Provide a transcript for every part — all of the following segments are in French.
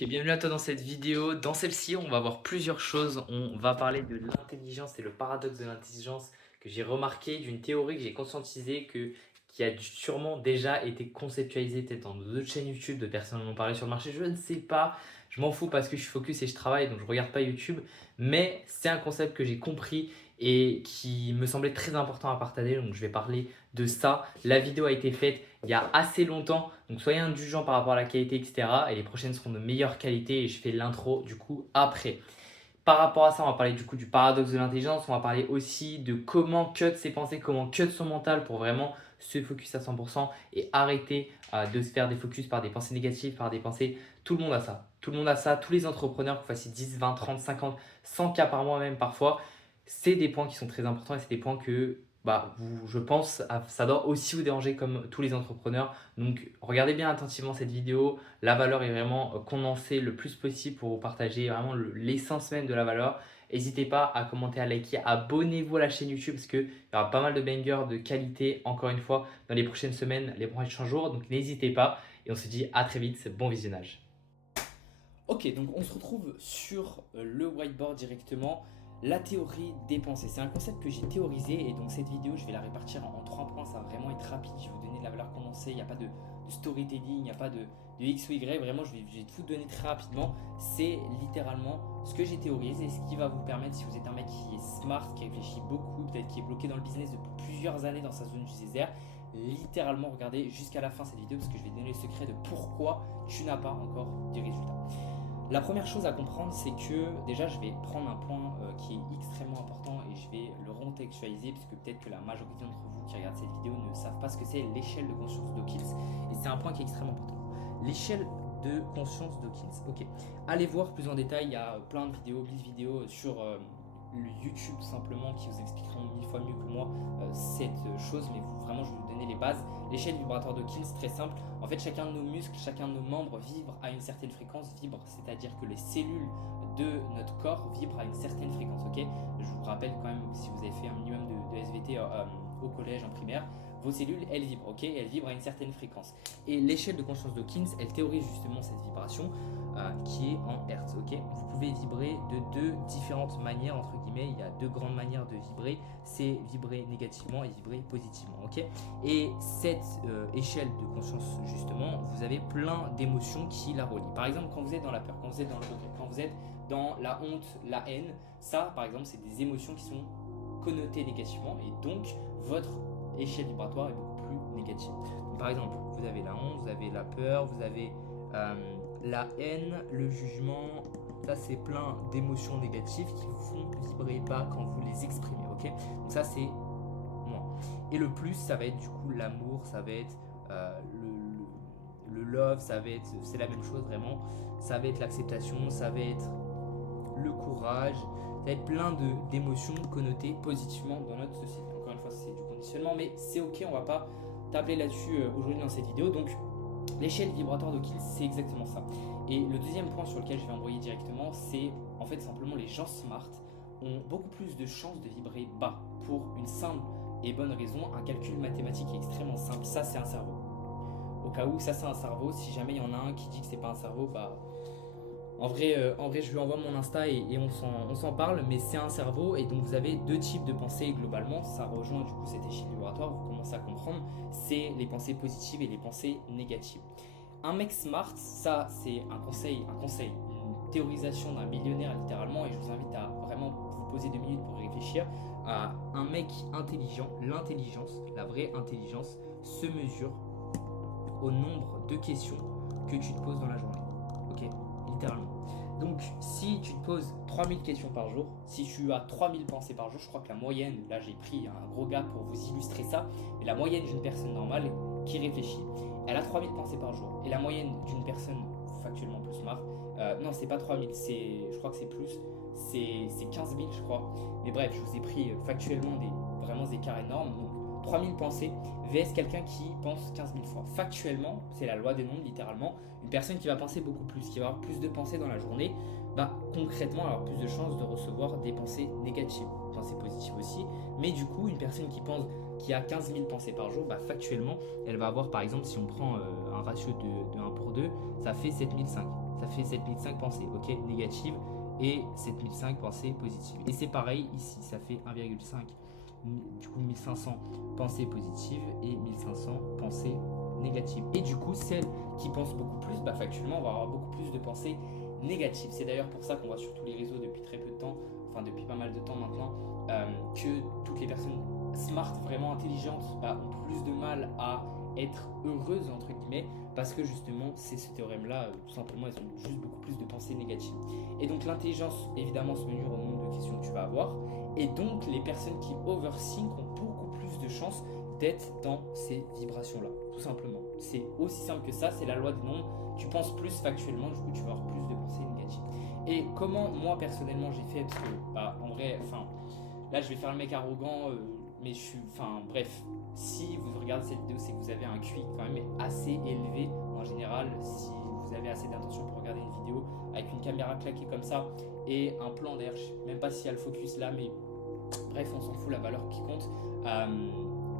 Ok, bienvenue à toi dans cette vidéo. Dans celle-ci, on va voir plusieurs choses. On va parler de l'intelligence et le paradoxe de l'intelligence que j'ai remarqué, d'une théorie que j'ai conscientisée, qui a sûrement déjà été conceptualisée peut-être dans d'autres chaînes YouTube, de personnes en ont parlé sur le marché. Je ne sais pas, je m'en fous parce que je suis focus et je travaille, donc je ne regarde pas YouTube. Mais c'est un concept que j'ai compris et qui me semblait très important à partager, donc je vais parler de ça. La vidéo a été faite il y a assez longtemps, donc soyez indulgents par rapport à la qualité, etc. Et les prochaines seront de meilleure qualité et je fais l'intro du coup après. Par rapport à ça, on va parler du coup du paradoxe de l'intelligence, on va parler aussi de comment cut ses pensées, comment cut son mental pour vraiment se focus à 100% et arrêter de se faire des focus par des pensées négatives, par des pensées. Tout le monde a ça. Tout le monde a ça. Tous les entrepreneurs, que vous fassiez 10, 20, 30, 50, 100 cas par mois même parfois, c'est des points qui sont très importants et c'est des points que je pense, ça doit aussi vous déranger comme tous les entrepreneurs. Donc regardez bien attentivement cette vidéo. La valeur est vraiment condensée le plus possible pour vous partager vraiment l'essence même de la valeur. N'hésitez pas à commenter, à liker, abonnez-vous à la chaîne YouTube parce qu'il y aura pas mal de bangers de qualité, encore une fois, dans les prochaines semaines, les prochains jours. Donc n'hésitez pas et on se dit à très vite. Bon visionnage. Ok, donc on se retrouve sur le whiteboard directement. La théorie des pensées, c'est un concept que j'ai théorisé et donc cette vidéo, je vais la répartir en 3 points. Ça va vraiment être rapide. Je vais vous donner de la valeur condensée. Il n'y a pas de storytelling, il n'y a pas de X ou Y. Vraiment, je vais tout donner très rapidement. C'est littéralement ce que j'ai théorisé et ce qui va vous permettre, si vous êtes un mec qui est smart, qui réfléchit beaucoup, peut-être qui est bloqué dans le business depuis plusieurs années dans sa zone du désert, littéralement regardez jusqu'à la fin cette vidéo parce que je vais donner le secret de pourquoi tu n'as pas encore des résultats. La première chose à comprendre, c'est que déjà, je vais prendre un point qui est extrêmement important et je vais le recontextualiser parce que peut-être que la majorité d'entre vous qui regardent cette vidéo ne savent pas ce que c'est l'échelle de conscience d'Hawkins et c'est un point qui est extrêmement important. L'échelle de conscience d'Hawkins. Ok, allez voir plus en détail, il y a plein de vidéos, 1000 vidéos sur le YouTube tout simplement qui vous expliqueront 1000 fois mieux que moi cette chose, mais vraiment je vais vous donner les bases. L'échelle vibratoire d'Hawkins, très simple. En fait, chacun de nos muscles, chacun de nos membres vibre à une certaine fréquence, c'est-à-dire que les cellules de notre corps vibrent à une certaine fréquence. Ok, je vous rappelle quand même, si vous avez fait un minimum de SVT au collège, en primaire, vos cellules, elles vibrent, ok, elles vibrent à une certaine fréquence. Et l'échelle de conscience d'Hawkins, elle théorise justement cette vibration qui est en Hertz, ok. Vous pouvez vibrer de deux différentes manières, entre guillemets. Il y a deux grandes manières de vibrer, c'est vibrer négativement et vibrer positivement, ok. Et cette échelle de conscience, justement, vous avez plein d'émotions qui la relient. Par exemple, quand vous êtes dans la peur, quand vous êtes dans le regret, quand vous êtes dans la honte, la haine, ça, par exemple, c'est des émotions qui sont connotées négativement et donc votre échelle vibratoire est beaucoup plus négative. Donc, par exemple, vous avez la honte, vous avez la peur, vous avez la haine, le jugement, ça c'est plein d'émotions négatives qui vous font vibrer bas quand vous les exprimez, ok. Donc ça c'est moi. Et le plus, ça va être du coup l'amour, ça va être le love, ça va être, c'est la même chose vraiment, ça va être l'acceptation, ça va être le courage, ça va être plein d'émotions connotées positivement dans notre société. Encore une fois, c'est du conditionnement, mais c'est ok, on va pas tabler là-dessus aujourd'hui dans cette vidéo. Donc l'échelle vibratoire d'Hawkins, c'est exactement ça. Et le deuxième point sur lequel je vais envoyer directement, c'est en fait simplement les gens smart ont beaucoup plus de chances de vibrer bas pour une simple et bonne raison. Un calcul mathématique est extrêmement simple, ça c'est un cerveau. Au cas où ça c'est un cerveau, si jamais il y en a un qui dit que c'est pas un cerveau, en vrai, je lui envoie mon Insta et on s'en parle, mais c'est un cerveau et donc vous avez deux types de pensées globalement. Ça rejoint du coup cette échelle vibratoire, vous commencez à comprendre, c'est les pensées positives et les pensées négatives. Un mec smart, ça c'est un conseil, une théorisation d'un millionnaire littéralement, et je vous invite à vraiment vous poser 2 minutes pour y réfléchir. Un mec intelligent, l'intelligence, la vraie intelligence, se mesure au nombre de questions que tu te poses dans la journée. Ok, littéralement. Donc si tu te poses 3000 questions par jour, si tu as 3000 pensées par jour, je crois que la moyenne, là j'ai pris un gros gars pour vous illustrer ça, mais la moyenne d'une personne normale qui réfléchit, elle a 3000 pensées par jour. Et la moyenne d'une personne factuellement plus smart, non c'est pas 3000, je crois que c'est plus, c'est 15 000 je crois. Mais bref, je vous ai pris factuellement vraiment des écarts énormes. Donc 3000 pensées vs quelqu'un qui pense 15 000 fois. Factuellement, c'est la loi des nombres littéralement. Une personne qui va penser beaucoup plus, qui va avoir plus de pensées dans la journée, concrètement avoir plus de chances de recevoir des pensées négatives, pensées positives aussi. Mais du coup, une personne qui a 15 000 pensées par jour, factuellement, elle va avoir, par exemple, si on prend un ratio de 1 pour 2, ça fait 7005. ça fait 7005 pensées, ok, négatives, et 7005 pensées positives. Et c'est pareil ici, ça fait 1,5, du coup 1500 pensées positives et 1500 pensées négatives. Et du coup, celles qui pensent beaucoup plus, bah, factuellement, on va avoir beaucoup plus de pensées négatives. C'est d'ailleurs pour ça qu'on voit sur tous les réseaux depuis très peu de temps, enfin depuis pas mal de temps maintenant, que toutes les personnes smart, vraiment intelligentes, bah, ont plus de mal à être heureuses, entre guillemets, parce que justement, c'est ce théorème-là, tout simplement, elles ont juste beaucoup plus de pensées négatives. Et donc l'intelligence, évidemment, se mesure au nombre de questions que tu vas avoir, et donc les personnes qui overthink ont beaucoup plus de chances d'être dans ces vibrations-là, tout simplement. C'est aussi simple que ça, c'est la loi des nombres. Tu penses plus factuellement, du coup, tu vas avoir plus de pensées négatives. Et comment, moi, personnellement, j'ai fait, parce que, bah, en vrai, enfin, là, je vais faire le mec arrogant, mais je suis, enfin, bref, si vous regardez cette vidéo, c'est que vous avez un QI quand même assez élevé en général. Si vous avez assez d'intention pour regarder une vidéo avec une caméra claquée comme ça et un plan d'air, je sais même pas s'il y a le focus là, mais bref, on s'en fout, la valeur qui compte.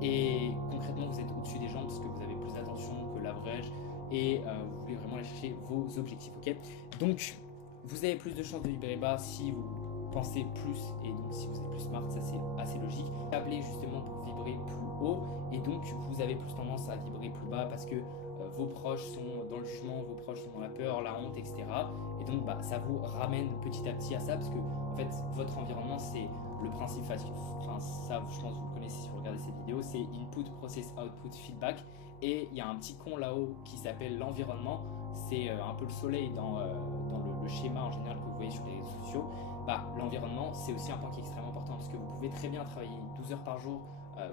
Et concrètement, vous êtes au-dessus des gens parce que vous avez plus d'attention que l'average et vous voulez vraiment aller chercher vos objectifs, ok? Donc, vous avez plus de chances de vibrer bas si vous pensez plus, et donc si vous êtes plus smart, ça c'est assez logique. Appelez justement pour vibrer plus haut, et donc vous avez plus tendance à vibrer plus bas parce que vos proches sont dans le jugement, vos proches sont dans la peur, la honte, etc. Et donc bah, ça vous ramène petit à petit à ça, parce que en fait votre environnement c'est le principe facile. Enfin ça, je pense que vous le connaissez si vous regardez cette vidéo, c'est input, process, output, feedback. Et il y a un petit con là-haut qui s'appelle l'environnement. C'est un peu le soleil dans le schéma en général que vous voyez sur les réseaux sociaux. Bah, l'environnement, c'est aussi un point qui est extrêmement important parce que vous pouvez très bien travailler 12 heures par jour,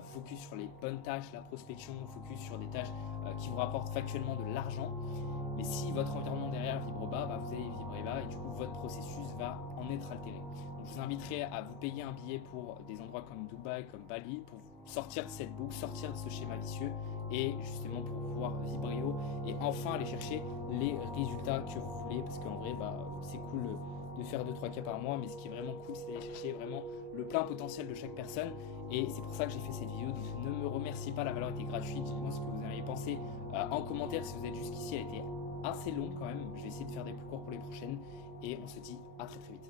focus sur les bonnes tâches, la prospection, focus sur des tâches qui vous rapportent factuellement de l'argent. Mais si votre environnement derrière vibre bas, bah, vous allez vibrer bas et du coup votre processus va en être altéré. Donc, je vous inviterai à vous payer un billet pour des endroits comme Dubaï, comme Bali, pour sortir de cette boucle, sortir de ce schéma vicieux et justement pour pouvoir vibrer haut et enfin aller chercher les résultats que vous voulez, parce qu'en vrai bah, c'est cool de faire 2-3 cas par mois, mais ce qui est vraiment cool c'est d'aller chercher vraiment le plein potentiel de chaque personne, et c'est pour ça que j'ai fait cette vidéo. Donc ne me remerciez pas, la valeur était gratuite. Dites-moi ce que vous en avez pensé en commentaire. Si vous êtes jusqu'ici, elle a été assez longue quand même, je vais essayer de faire des plus courts pour les prochaines, et on se dit à très très vite.